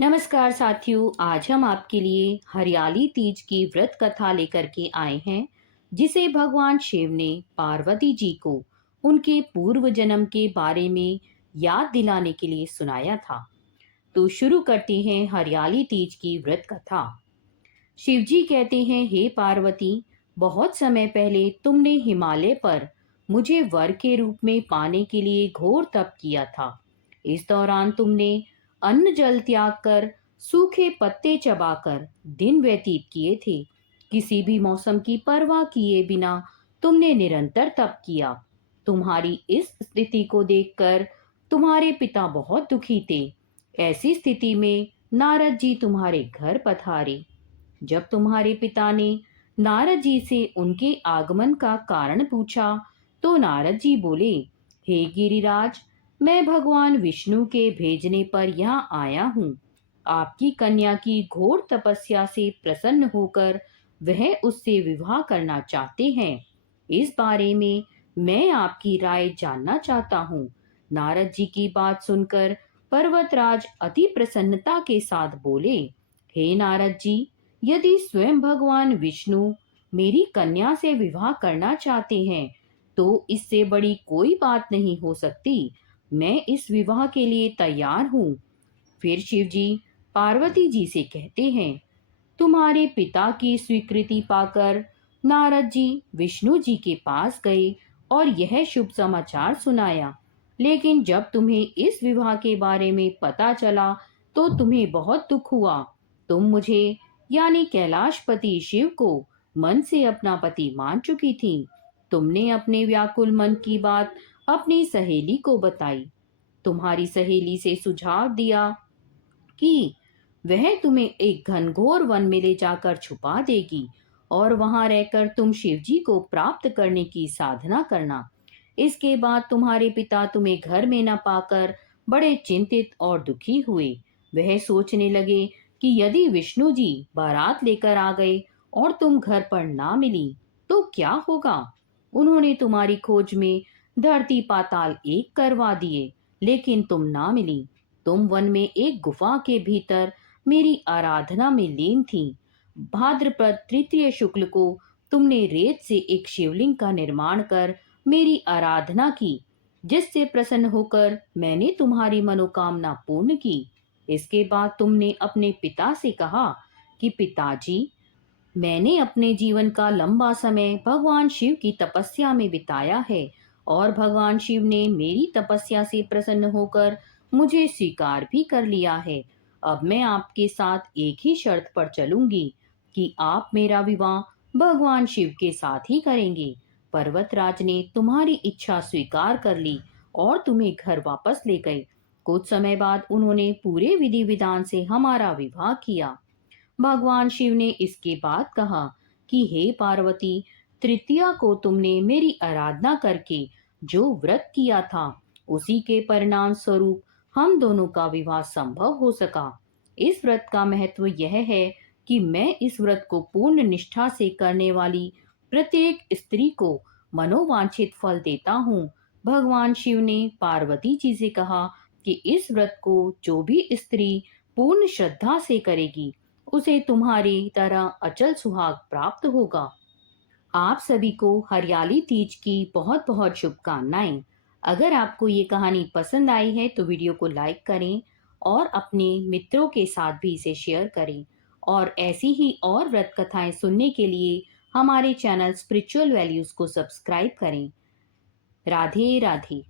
नमस्कार साथियों, आज हम आपके लिए हरियाली तीज की व्रत कथा लेकर के आए हैं, जिसे भगवान शिव ने पार्वती जी को उनके पूर्व जन्म के बारे में याद दिलाने के लिए सुनाया था। तो शुरू करते हैं हरियाली तीज की व्रत कथा। शिव जी कहते हैं, हे पार्वती, बहुत समय पहले तुमने हिमालय पर मुझे वर के रूप में पाने के लिए घोर तप किया था। इस दौरान तुमने अन्न जल त्याग कर सूखे पत्ते चबाकर दिन व्यतीत किए थे। किसी भी मौसम की परवाह किए बिना तुमने निरंतर तप किया। तुम्हारी इस स्थिति को देखकर तुम्हारे पिता बहुत दुखी थे। ऐसी स्थिति में नारद जी तुम्हारे घर पधारे। जब तुम्हारे पिता ने नारद जी से उनके आगमन का कारण पूछा, तो नारद जी बोले, हे गिरिराज, मैं भगवान विष्णु के भेजने पर यहाँ आया हूँ। आपकी कन्या की घोर तपस्या से प्रसन्न होकर वह उससे विवाह करना चाहते हैं। इस बारे में मैं आपकी राय जानना चाहता हूँ। नारद जी की बात सुनकर पर्वतराज अति प्रसन्नता के साथ बोले, हे नारद जी, यदि स्वयं भगवान विष्णु मेरी कन्या से विवाह करना चाहते हैं, तो इससे बड़ी कोई बात नहीं हो सकती। मैं इस विवाह के लिए तैयार हूँ। फिर शिव जी पार्वती जी से कहते हैं, तुम्हारे पिता की स्वीकृति पाकर नारद जी विष्णु जी के पास गए और यह शुभ समाचार सुनाया। लेकिन जब तुम्हें इस विवाह के बारे में पता चला, तो तुम्हें बहुत दुख हुआ। तुम मुझे यानी कैलाशपति शिव को मन से अपना पति मान चुकी थी। तुमने अपने व्याकुल मन की बात अपनी सहेली को बताई। तुम्हारी सहेली से सुझाव दिया कि वह तुम्हें एक घनघोर वन में ले जाकर छुपा देगी और वहां रहकर तुम शिवजी को प्राप्त करने की साधना करना। इसके बाद तुम्हारे पिता तुम्हें घर में न पाकर बड़े चिंतित और दुखी हुए। वह सोचने लगे कि यदि विष्णु जी बारात लेकर आ गए और तुम घर पर ना मिली तो क्या होगा। उन्होंने तुम्हारी खोज में धरती पाताल एक करवा दिए, लेकिन तुम ना मिली। तुम वन में एक गुफा के भीतर मेरी आराधना में लीन थी। भाद्रपद तृतीय शुक्ल को तुमने रेत से एक शिवलिंग का निर्माण कर मेरी आराधना की, जिससे प्रसन्न होकर मैंने तुम्हारी मनोकामना पूर्ण की। इसके बाद तुमने अपने पिता से कहा कि पिताजी, मैंने अपने जीवन का लंबा समय भगवान शिव की तपस्या में बिताया है और भगवान शिव ने मेरी तपस्या से प्रसन्न होकर मुझे स्वीकार भी कर लिया है। अब मैं आपके साथ एक ही शर्त पर चलूंगी कि आप मेरा विवाह भगवान शिव के साथ ही करेंगे। पर्वतराज ने तुम्हारी इच्छा स्वीकार कर ली और तुम्हें घर वापस ले गए। कुछ समय बाद उन्होंने पूरे विधि विधान से हमारा विवाह किया। भगवान शिव ने इसके बाद कहा कि हे पार्वती, तृतीया को तुमने मेरी आराधना करके जो व्रत किया था, उसी के परिणाम स्वरूप हम दोनों का विवाह संभव हो सका। इस व्रत का महत्व यह है कि मैं इस व्रत को पूर्ण निष्ठा से करने वाली प्रत्येक स्त्री को मनोवांछित फल देता हूँ। भगवान शिव ने पार्वती जी से कहा कि इस व्रत को जो भी स्त्री पूर्ण श्रद्धा से करेगी, उसे तुम्हारी तरह अचल सुहाग प्राप्त होगा। आप सभी को हरियाली तीज की बहुत बहुत शुभकामनाएं। अगर आपको ये कहानी पसंद आई है तो वीडियो को लाइक करें और अपने मित्रों के साथ भी इसे शेयर करें। और ऐसी ही और व्रत कथाएं सुनने के लिए हमारे चैनल स्पिरिचुअल वैल्यूज को सब्सक्राइब करें। राधे राधे।